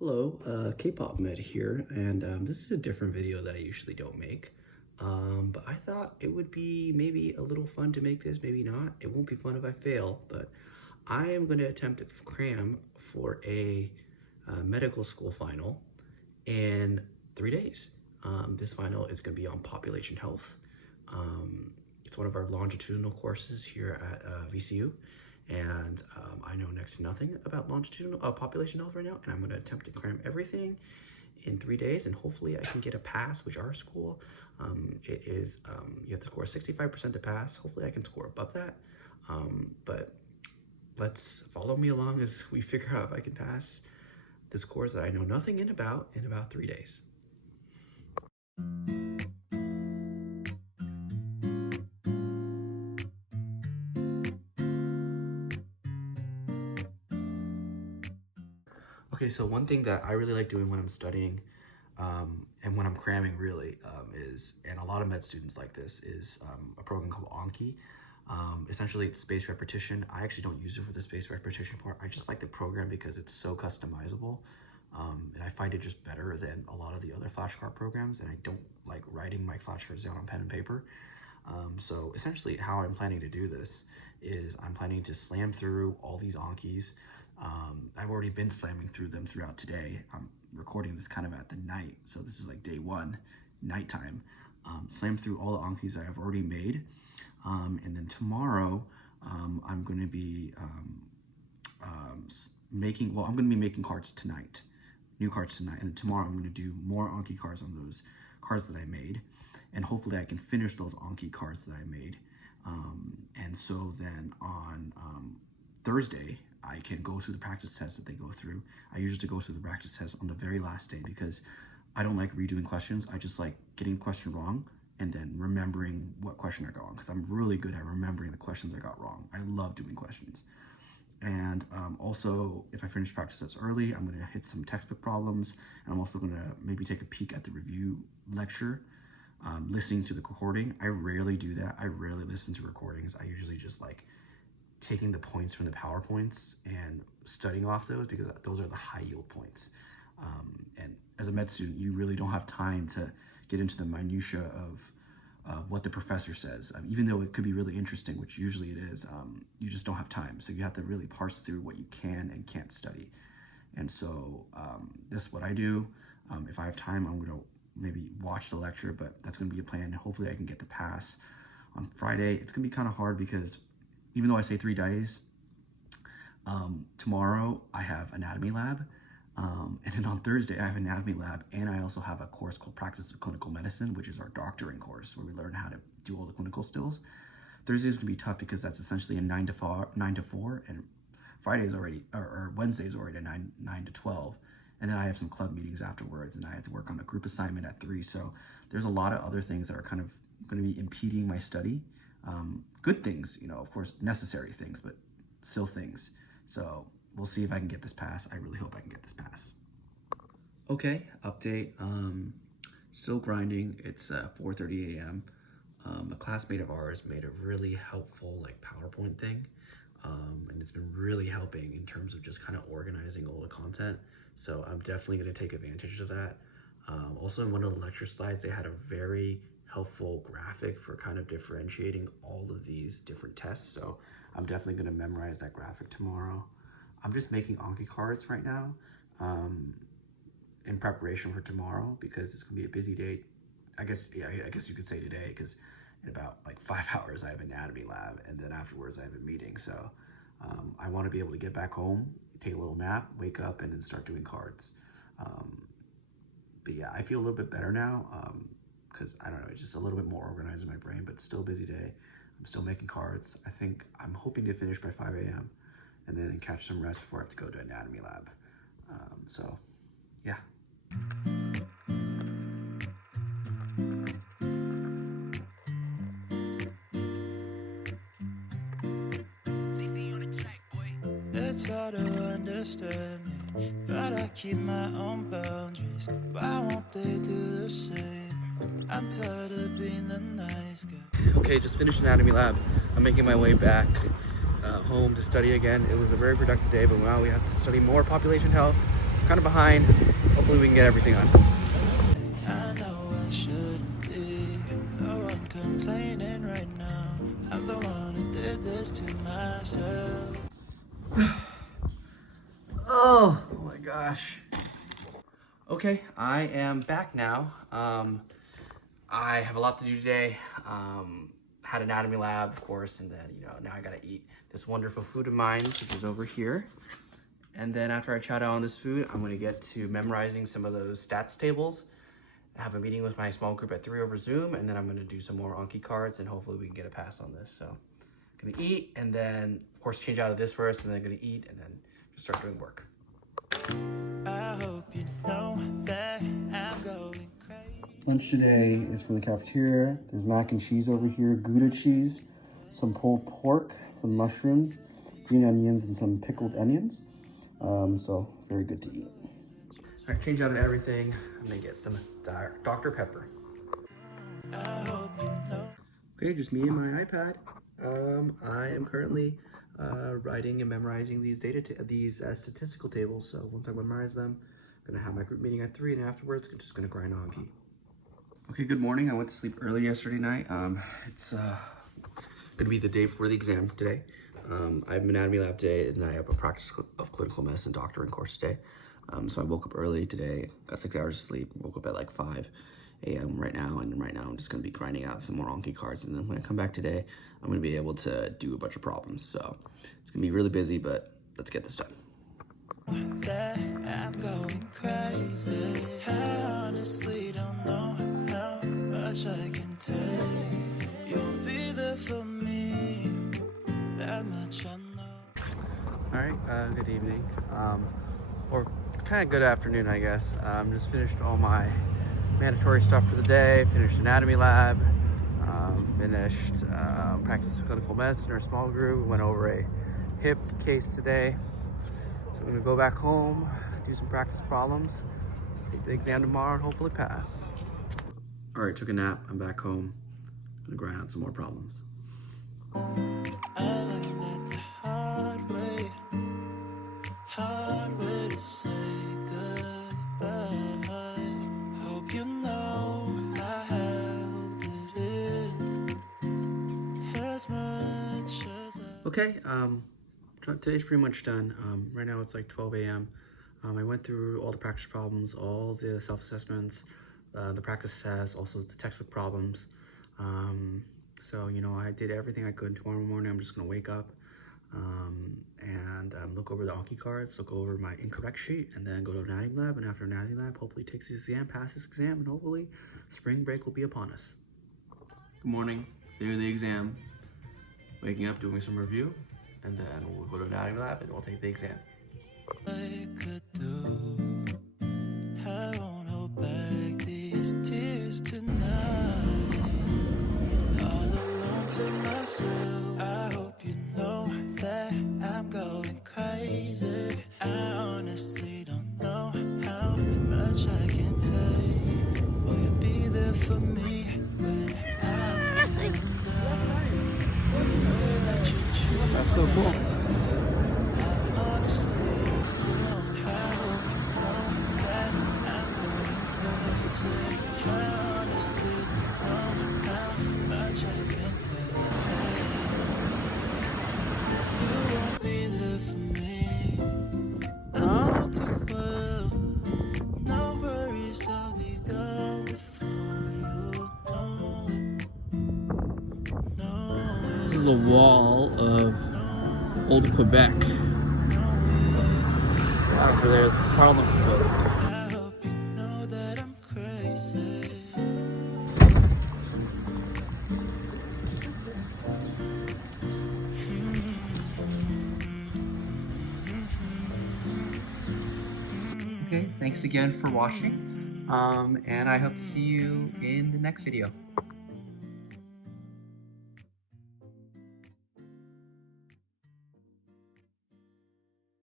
Hello, K-pop Med here, and this is a different video that I usually don't make. But I thought it would be maybe a little fun to make this, maybe not. It won't be fun if I fail, but I am going to attempt to cram for a medical school final in 3 days. This final is going to be on population health. It's one of our longitudinal courses here at VCU, and I know next to nothing about longitudinal population health right now, and I'm going to attempt to cram everything in 3 days, and hopefully I can get a pass, which our school, it is, you have to score 65% to pass. Hopefully I can score above that, but let's follow me along as we figure out if I can pass this course that I know nothing in about 3 days. Okay, so one thing that I really like doing when I'm studying and when I'm cramming really is, and a lot of med students like this, is a program called Anki. Essentially, it's spaced repetition. I actually don't use it for the spaced repetition part. I just like the program because it's so customizable. And I find it just better than a lot of the other flashcard programs, and I don't like writing my flashcards down on pen and paper. So essentially how I'm planning to do this is I'm planning to slam through all these Ankis. I've already been slamming through them throughout today. I'm recording this kind of at the night, so this is like day one, nighttime. Slam through all the Ankis I have already made. And then tomorrow, I'm going to be I'm going to be making cards tonight, new cards tonight. And tomorrow I'm going to do more Anki cards on those cards that I made. And hopefully I can finish those Anki cards that I made. And so then on Thursday, I can go through the practice tests that they go through. I usually go through the practice tests on the very last day because I don't like redoing questions. I just like getting the question wrong and then remembering what question I got wrong, because I'm really good at remembering the questions I got wrong. I love doing questions. And also, if I finish practice tests early, I'm going to hit some textbook problems, and I'm also going to maybe take a peek at the review lecture, listening to the recording. I rarely do that. I rarely listen to recordings. I usually just like taking the points from the PowerPoints and studying off those, because those are the high yield points. And as a med student, you really don't have time to get into the minutia of what the professor says. Even though it could be really interesting, which usually it is, you just don't have time. So you have to really parse through what you can and can't study. And so this is what I do. If I have time, I'm going to maybe watch the lecture, but that's going to be a plan. Hopefully I can get the pass on Friday. It's going to be kind of hard because even though I say 3 days, tomorrow I have anatomy lab. And then on Thursday, I have anatomy lab, and I also have a course called Practice of Clinical Medicine, which is our doctoring course where we learn how to do all the clinical skills. Thursday is going to be tough because that's essentially a 9 to 4, and Friday is already, or Wednesday is already a 9 to 12. And then I have some club meetings afterwards, and I have to work on a group assignment at 3. So there's a lot of other things that are kind of going to be impeding my study. Good things, of course, necessary things, but still things. So we'll see if I can get this pass. I really hope I can get this pass. Okay, update. Still grinding. It's 4:30 a.m. A classmate of ours made a really helpful PowerPoint thing, and it's been really helping in terms of just kind of organizing all the content. So I'm definitely going to take advantage of that. Also, in one of the lecture slides, they had a very helpful graphic for kind of differentiating all of these different tests. So I'm definitely going to memorize that graphic tomorrow. I'm just making Anki cards right now in preparation for tomorrow, because it's going to be a busy day. I guess you could say today, because in about 5 hours I have anatomy lab, and then afterwards I have a meeting. So I want to be able to get back home, take a little nap, wake up, and then start doing cards. But yeah, I feel a little bit better now, because I don't know, it's just a little bit more organized in my brain, but still a busy day. I'm still making cards. I'm hoping to finish by 5 a.m. and then catch some rest before I have to go to anatomy lab. So yeah. It's hard to understand me, but I keep my own boundaries. Why won't they do the same? I'm tired of being the nice guy. Okay, just finished anatomy lab. I'm making my way back home to study again. It was a very productive day, but now we have to study more population health kind of behind. Hopefully we can get everything on. I know I shouldn't be the one complaining right now. I'm the one who did this to myself. Oh my gosh. Okay, I am back now. I have a lot to do today. Had anatomy lab, of course, and then, now I gotta eat this wonderful food of mine, which is over here. And then after I chow down on this food, I'm gonna get to memorizing some of those stats tables. I have a meeting with my small group at 3 over Zoom, and then I'm gonna do some more Anki cards, and hopefully we can get a pass on this. So I'm gonna eat, and then of course change out of this first, and then gonna eat, and then just start doing work. I hope you know that I'm going crazy. Lunch today is from the cafeteria. There's mac and cheese over here, Gouda cheese, some pulled pork, some mushrooms, green onions, and some pickled onions. So very good to eat. All right, change out of everything. I'm gonna get some Dr. Pepper. I hope you know. Okay, just me and my iPad. I am currently writing and memorizing these statistical tables. So once I memorize them, I'm gonna have my group meeting at 3, and afterwards, I'm just gonna grind Anki. Okay, good morning. I went to sleep early yesterday night. It's gonna be the day before the exam today. I have an anatomy lab today, and I have a practice of clinical medicine doctoring course today. So I woke up early today, got 6 hours of sleep, woke up at like 5 a.m. right now, and right now I'm just gonna be grinding out some more Anki cards, and then when I come back today, I'm gonna be able to do a bunch of problems. So it's gonna be really busy, but let's get this done. That I'm going crazy. I honestly don't know how much I can take. You'll be there for me. That much I know. All right, good evening, or kind of good afternoon, I guess. Just finished all my mandatory stuff for the day, finished anatomy lab, finished practice of clinical medicine or small group, went over a hip case today. So I'm gonna go back home, do some practice problems, take the exam tomorrow, and hopefully pass. All right, took a nap, I'm back home, gonna grind out some more problems. I learned it the hard way to say goodbye. Hope you know I held it in as much as I. Okay, today's pretty much done. Right now it's like 12 a.m. I went through all the practice problems, all the self-assessments, the practice tests, also the textbook problems. So, I did everything I could. Tomorrow morning, I'm just gonna wake up and look over the Anki cards, look over my incorrect sheet, and then go to anatomy lab. And after anatomy lab, hopefully take this exam, pass this exam, and hopefully spring break will be upon us. Good morning, day of the exam. Waking up, doing some review, and then we'll go to anatomy lab and we'll take the exam. I could do. I won't hold back these tears tonight. All alone to myself. I hope you know that I'm going crazy. I honestly don't know how much I can take. Will you be there for me when I'm feeling down? Will I let you choose? That's so cool. This is a wall of Old Quebec. Over there is the Parliament Foot. I hope you know that I'm crazy. Okay, thanks again for watching. And I hope to see you in the next video.